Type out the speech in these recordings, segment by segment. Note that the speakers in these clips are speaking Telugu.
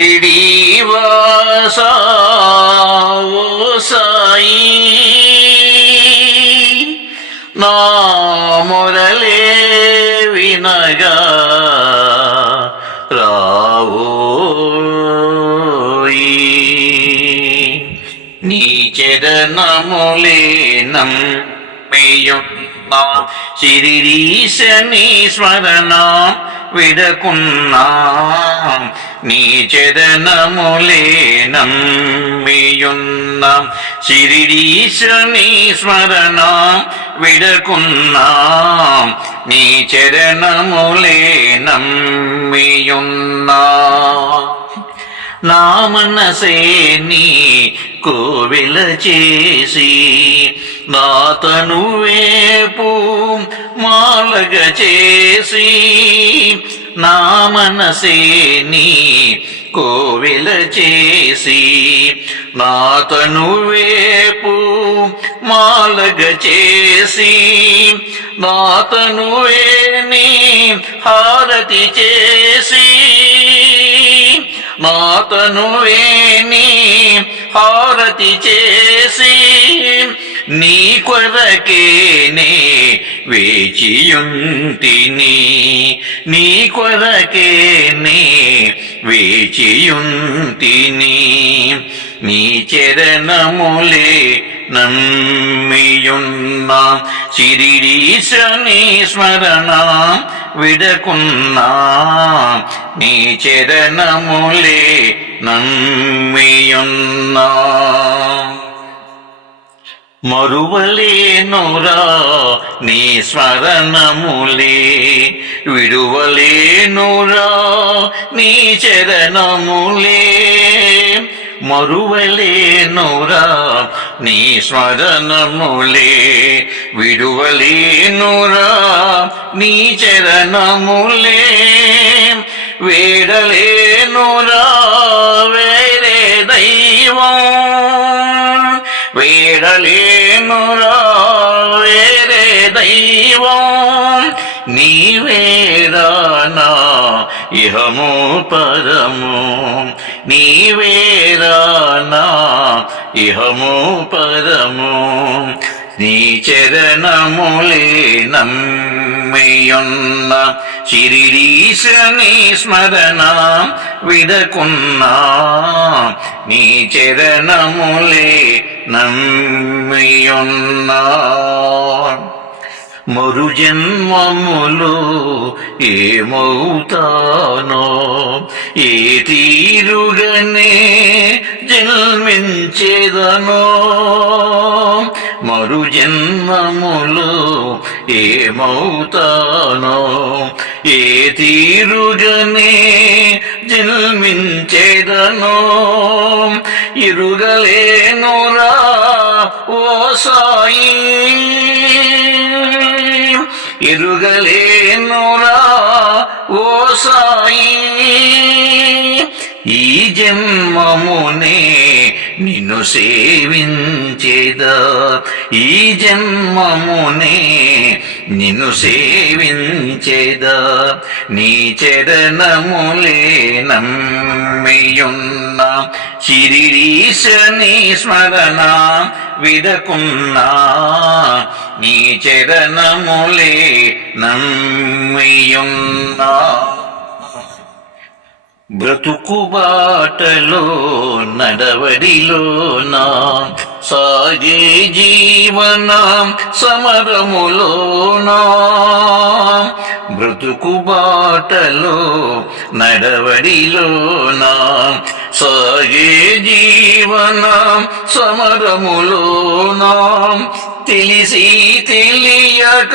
ఇడీవాసా ఓ సాయి నా మురళే వినగా రావోయి విడకున్నా. నీ చెదనములేనమ్మియున్న మేయున్నా శిరీశని స్మరణ విడకున్నా. నీ చరణములేనం మేయున్నా నా మనసే నీ కోవిల చేసి నా తనువేపు మాలగ చేసి నా మనసే నీ కోవిల చేసి నాతను వేపు మాలగ చేసి నాతను తనువే హారతి చేసి నాతను వేణి హారతి చేసి నీ కొరకేనే వేచియుంటిని. నీ కొరకేనే వేచియుంటిని. నీ చరణములే నమ్మియున్న. శిరిడీశని స్మరణ విడకున్నా. నీ చరణములే నమ్మియున్నా మరువలేనురా నీ స్మరణములే. విడువలేనురా నీ చరణములే. మరువలేనురా నీ స్మరణములే. విడువలేనురా నీ చరణములే. వేడలేనురా వేరే దైవం. వేడలే దైవం నీవేరానా ఇహము పరము. నీవేరానా ఇహము పరము. నీ చరణములే నమ్మియున్న శిరిడీశని స్మరణ విడకున్నా. నీ చరణములే నమ్మియున్నా. మరు జన్మములు ఏమవుతానో? ఏ తీరుగనే జన్మించేదనో? మరు జన్మములు ఏమవుతానో? ఏ తీరుగనే జన్మించేదనో? ఇరుగలేనురా ఓ సాయి. ఎరుగలేనురా ఓ సాయి. ఈ జన్మమునే నిన్ను సేవించేదా? ఈ జన్మమునే నిన్ను సేవించేదా? నీ చరణములే నమ్మియున్న శిరీశని స్మరణ విదకున్నా నీ చరణములే నమ్మియున్నా బ్రతుకు బాటలో నడవడిలోనా సాగే జీవన సమరములోనా బ్రతుకు బాటలో నడవడిలోనా సాగే జీవన సమరములోనా తెలిసి తెలియక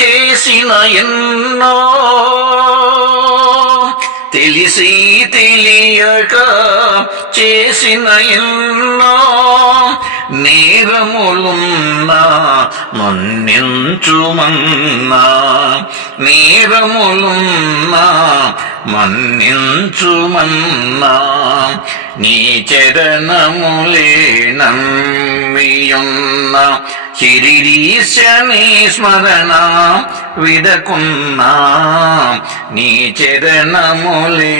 చేసిన ఎన్నో. తెలిసి తెలియక చేసిన ఎన్నో. నేరములున్నా మన్నించుమన్నా. నేరములున్నా మన్నించుమన్నా. నీ చరణములే నమ్మియున్న శిరీశని స్మరణ విడకున్నాం నీ చరణములే